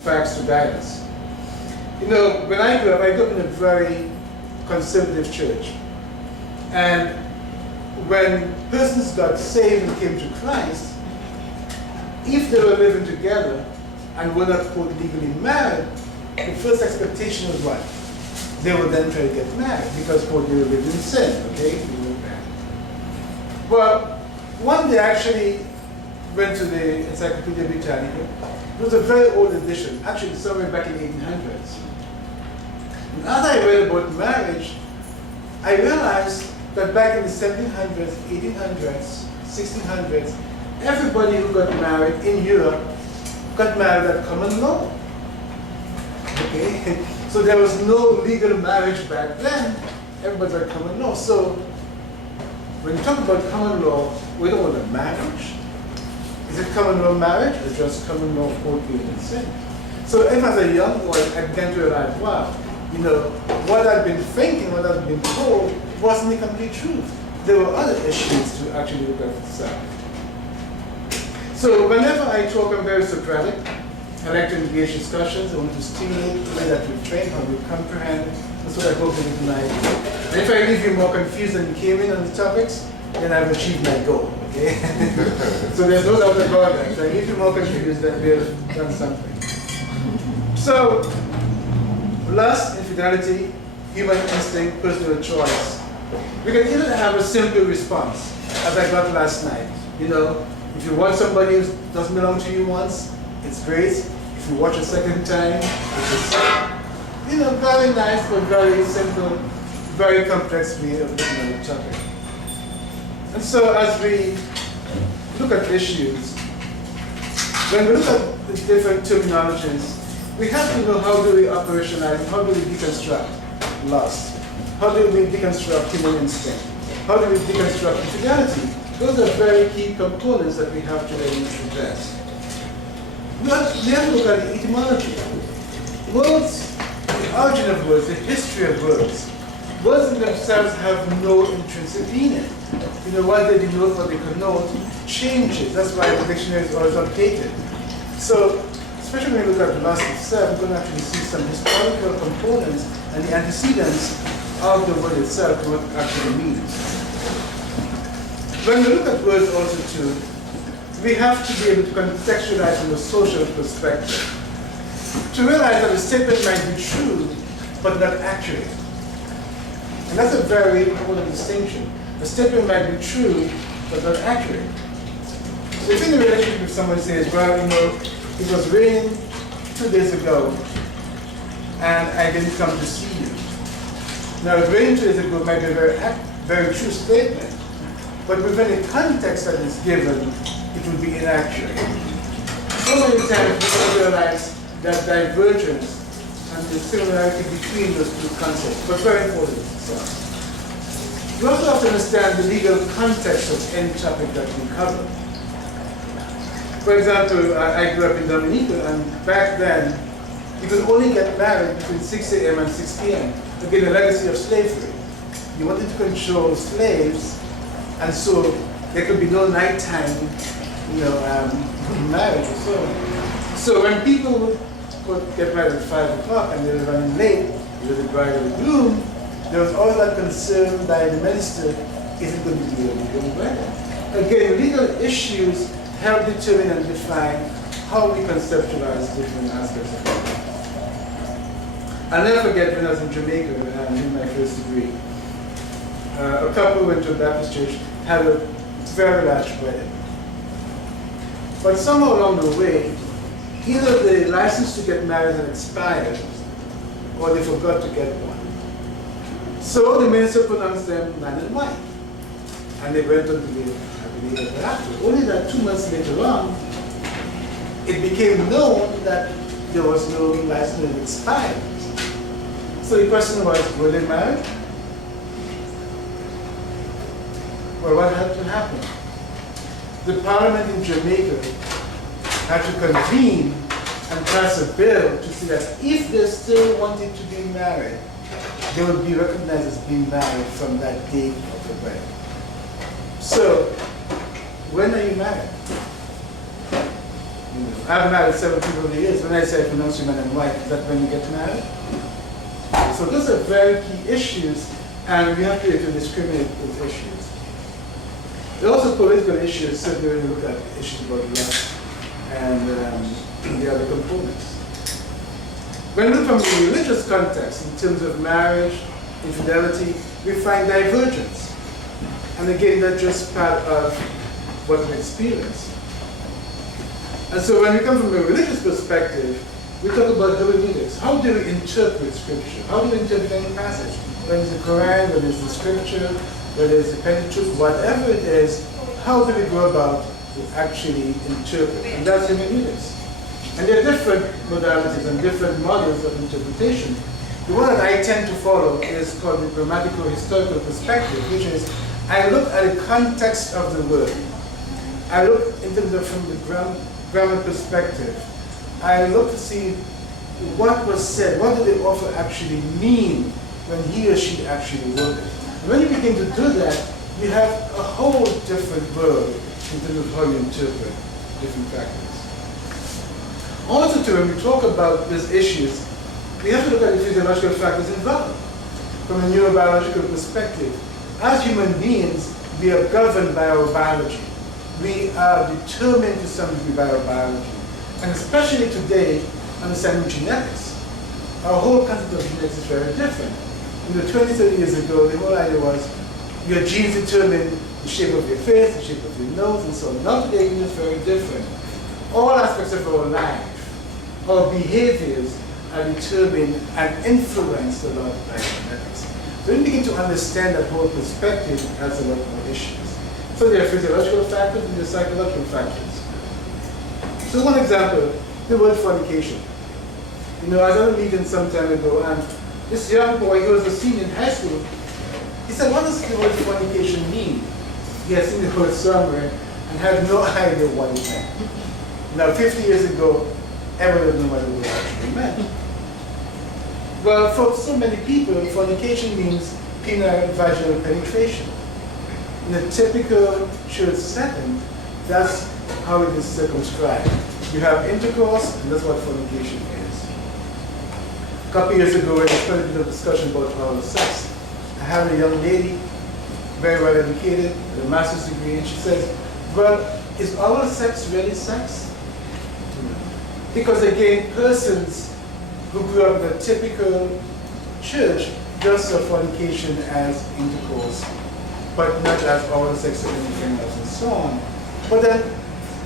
facts to guide us. You know, when I grew up in a very conservative church. And when persons got saved and came to Christ, if they were living together and were not quote legally married, the first expectation was what? They would then try to get married because quote they were living in sin, okay? They were married. Well, one day I actually went to the Encyclopedia Britannica. It was a very old edition, actually somewhere back in the 1800s. And as I read about marriage, I realized that back in the 1700s, 1800s, 1600s, everybody who got married in Europe got married at common law. Okay? So there was no legal marriage back then. Everybody got common law. So when you talk about common law, we don't want a marriage. Is it common law marriage or just common law quote being in sin? So if as a young boy I began to realize, wow, you know, what I've been thinking, what I've been told wasn't the complete truth. There were other issues to actually look at itself. So whenever I talk, I'm very Socratic. I like to engage discussions. I want to stimulate the way that we train, how we comprehend. That's what I hope to do tonight. And if I leave you more confused than you came in on the topics, then I've achieved my goal, okay? So there's no doubt about that. So I leave you more confused than we've done something. So, lust, infidelity, human instinct, personal choice. We can either have a simple response, as I got last night. You know, if you want somebody who doesn't belong to you once, it's great. If you watch a second time, it's you know, very nice but very simple, very complex way of looking at the topic. And so as we look at issues, when we look at the different terminologies, we have to know how do we operationalize, how do we deconstruct lust, how do we deconstruct human instinct, how do we deconstruct infidelity. Those are very key components that we have to really address. We have to look at the etymology. Words, the origin of words, the history of words. Words in themselves have no intrinsic meaning. You know, what they denote, what they connote, changes. That's why the dictionary is always updated. So, especially when you look at lust itself, you're going to actually see some historical components and the antecedents of the word itself, what it actually means. When we look at words also too, we have to be able to contextualize from a social perspective. To realize that a statement might be true, but not accurate. And that's a very important distinction. A statement might be true, but not accurate. So if in a relationship with someone says, well, you know, it was raining 2 days ago, and I didn't come to see you. Now, it raining 2 days ago might be a very true statement, but within the context that is given, it would be inaccurate. So many times we don't realize that divergence and the similarity between those two concepts, but very important. So, you also have to understand the legal context of any topic that we cover. For example, I grew up in Dominica, and back then, you could only get married between 6 a.m. and 6 p.m. Again, the legacy of slavery. You wanted to control slaves, and so there could be no nighttime, you know, marriage or so. So when people would get married at 5 o'clock and they were running late, either the bride or the groom, there was always that concern by the minister, is it going to be a legal wedding? Again, legal issues help determine and define how we conceptualize different aspects of life. I'll never forget when I was in Jamaica in my first degree. A couple went to a Baptist church, had a very large wedding. But somehow along the way, either the license to get married had expired, or they forgot to get one. So the minister pronounced them man and wife. And they went on to live happily ever after. Only that 2 months later on, it became known that there was no license that expired. So the question was, were they married? Well, what had to happen? The parliament in Jamaica had to convene and pass a bill to see that if they still wanted to be married, they would be recognized as being married from that date of the wedding. So, when are you married? You know, I've married several people over the years. When I say I pronounce you man and wife, is that when you get married? So those are very key issues, and we have to be able to discriminate those issues. There are also political issues, certainly when you look at issues about lust and the other components. When we look from the religious context, in terms of marriage, infidelity, we find divergence. And again, that's just part of what we experience. And so when we come from a religious perspective, we talk about hermeneutics. How do we interpret Scripture? How do we interpret any passage? Whether it's the Quran, whether it's the Scripture, whether it's the Pentateuch, whatever it is, how do we go about to actually interpret? And that's hermeneutics. And there are different modalities and different models of interpretation. The one that I tend to follow is called the grammatical historical perspective, which is I look at the context of the word. I look in terms of from the grammar perspective. I look to see what was said, what did the author actually mean when he or she actually wrote it. When you begin to do that, you have a whole different world in terms of how you interpret different factors. Also, too, when we talk about these issues, we have to look at the physiological factors involved. From a neurobiological perspective, as human beings, we are governed by our biology. We are determined to some degree by our biology. And especially today, understanding genetics, our whole concept of genetics is very different. 20, 30 years ago, the whole idea was your genes determine the shape of your face, the shape of your nose, and so on. Now today, it's very different. All aspects of our life, our behaviors are determined and influenced a lot by genetics. So when you begin to understand that whole perspective, it has a lot more issues. So there are physiological factors and there are psychological factors. So one example, the word fornication. You know, I was at a meeting some time ago, and this young boy, he was a senior in high school, he said, what does the word fornication mean? He had seen the word somewhere and had no idea what it meant. Now, 50 years ago, everyone didn't know what the word actually meant. Well, for so many people, fornication means penile vaginal penetration. In a typical church setting, that's how it is circumscribed. You have intercourse, and that's what fornication is. A couple years ago, there was quite a bit of discussion about oral sex. I had a young lady, very well educated, with a master's degree, and she says, well, is oral sex really sex? Because again, persons who grew up in a typical church just saw fornication as intercourse, but not as oral sex or anything else and so on. But then,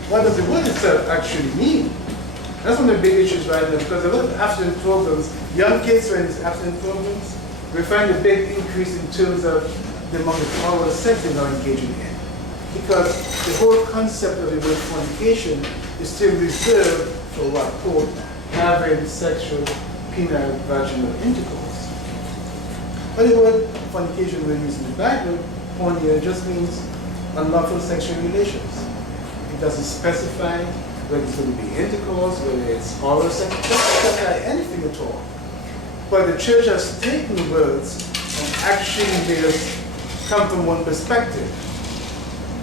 what does the word itself actually mean? That's one of the big issues right now, because a lot of abstinence programs, young kids who are in these abstinence programs, we find a big increase in terms of the amount of oral sex they're now engaging in. Because the whole concept of the word fornication is still reserved for what? For having sexual penile vaginal intercourse. But the word fornication when used in the Bible, porneia, just means unlawful sexual relations. It doesn't specify whether it's going to be intercourse, whether it's oral sex, it doesn't specify anything at all. But the church has taken words and actually made us come from one perspective.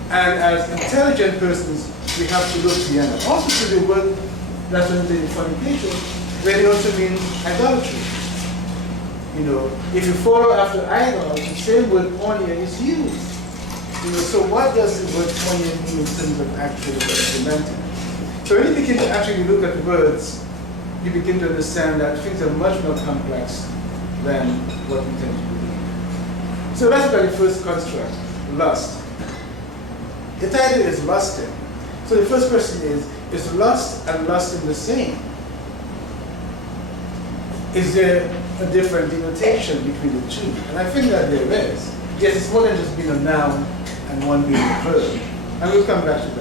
And as intelligent persons, we have to look beyond it. Also to the word that's in fornication, where it also means idolatry. You know, if you follow after idols, the same word porneia is used. You know, so what does the word porneia mean in terms of actually implementing? So when you begin to actually look at words, you begin to understand that things are much more complex than what we tend to believe. So let's look at the first construct, lust. The title is lusting. So the first question is lust and lusting the same? Is there a different denotation between the two? And I think that there is. Yes, it's more than just being a noun and one being a verb. And we'll come back to that.